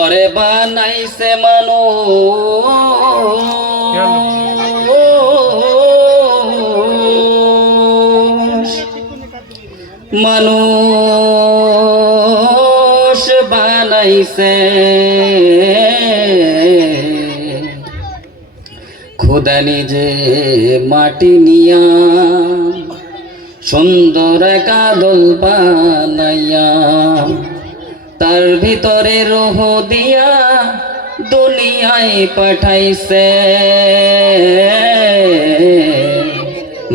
ওরে বানাইছে মানুষ বানাইছে খোদা নিজে মাটি নিয়া সুন্দর কাদল বানাইয়া তার ভিতরে রূহ দিয়া দুনিয়ায় পাঠাইছে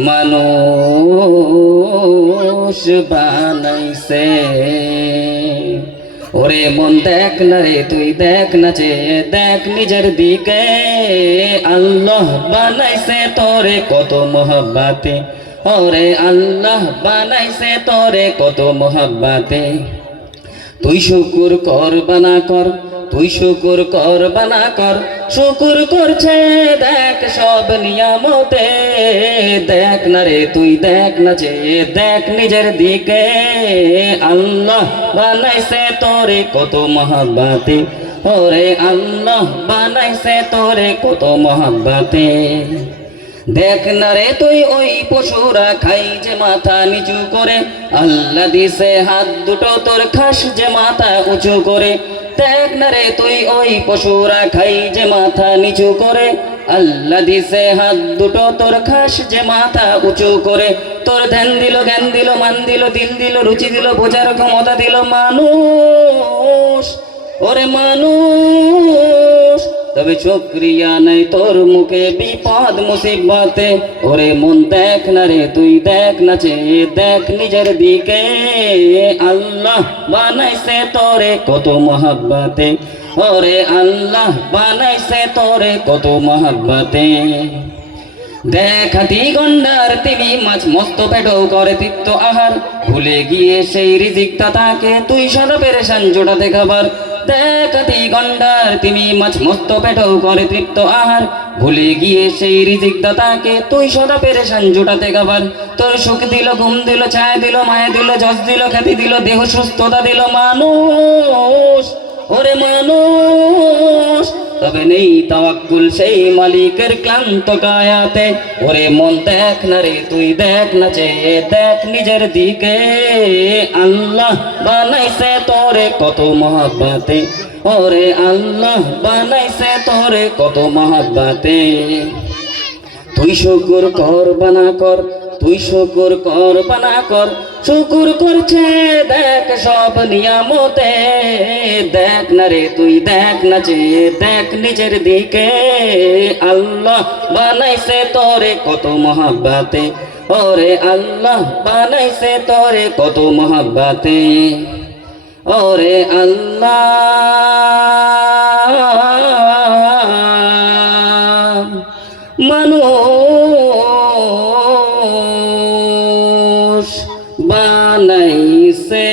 মানুষ বানাইছে। ওরে মন দেখ না রে তুই দেখ না যে দেখ নিজের দিকে আল্লাহ বানাইছে তোরে কত মোহাব্বতে। ওরে আল্লাহ বানাইছে তোরে কত মোহাব্বতে। তুই শুকুর কর বানা কর তুই শুকুর কর বানা কর শুকুর করছে দেখ সব নিয়ামতে। দেখ না রে তুই দেখ না যে দেখ নিজের দিকে আল্লাহ বানাইছে তোরে কত মোহাব্বতে। ওরে আল্লাহ বানাইছে তোরে কত মোহাব্বতে। দেখ না রে তুই ওই পশুরা খাই যে মাথা নিচু করে আল্লাহ দিছে হাত দুটো তোর খাস যে মাথা উঁচু করে। দেখ না রে তুই ওই পশুরা খাই যে মাথা নিচু করে আল্লাহ দিছে হাত দুটো তোর খাস যে মাথা উঁচু করে। তোর ধ্যান দিল জ্ঞান দিল মান দিল দিল দিল রুচি দিল বোঝার ক্ষমতা দিল মানুষ। ওরে মানুষ তবে শুকরিয়া নাই তোর মুখে বিপদ মুসিবতে। ওরে মন দেখ না রে তুই দেখ না যে দেখ নিজের দিকে আল্লাহ বানাইছে তোরে কত মোহাব্বতে। ওরে আল্লাহ বানাইছে তোরে কত মোহাব্বতে। দেখ হাতি গন্ডার তিমি মাছ মস্ত পেটও করে তৃপ্ত আহার ভুলে গিয়ে সেই রিজিক তাকে তুই সদা পেরেশান জোটাতে খাবার। দেখ হাতি গন্ডার তিমি মাছ মস্ত পেটও করে তৃপ্ত আহার ভুলে গিয়ে সেই রিজিক দাতাকে তুই সদা পেরেশান জোটাতে খাবার। তোর সুখ দিল ঘুম দিল ছায়া দিল মায়া দিল যশ দিল খ্যাতি দিল দেহ সুস্থতা দিল মানুষ। ওরে মানুষ তবে নেই তাওয়াক্কুল সেই মালিকের ক্লান্ত কায়াতে। ওরে মন দেখ না রে তুই দেখ না যে দেখ নিজের দিকে আল্লাহ বানাইছে তোরে কত মোহাব্বতে। ওরে আল্লাহ বানাইছে তোরে কত মোহাব্বতে। তুই শুকুর কর বানা কর তুই শুকুর কর বানা কর শুকুর করছে দেখ সব নিয়ামতে। দেখ না রে তুই দেখ না যে দেখ নিজের দিকে আল্লাহ বানাইছে তোরে কত মোহাব্বতে। ওরে আল্লাহ বানাইছে তোরে কত মোহাব্বতে। ওরে আল্লাহ মানুষ বানাইছে।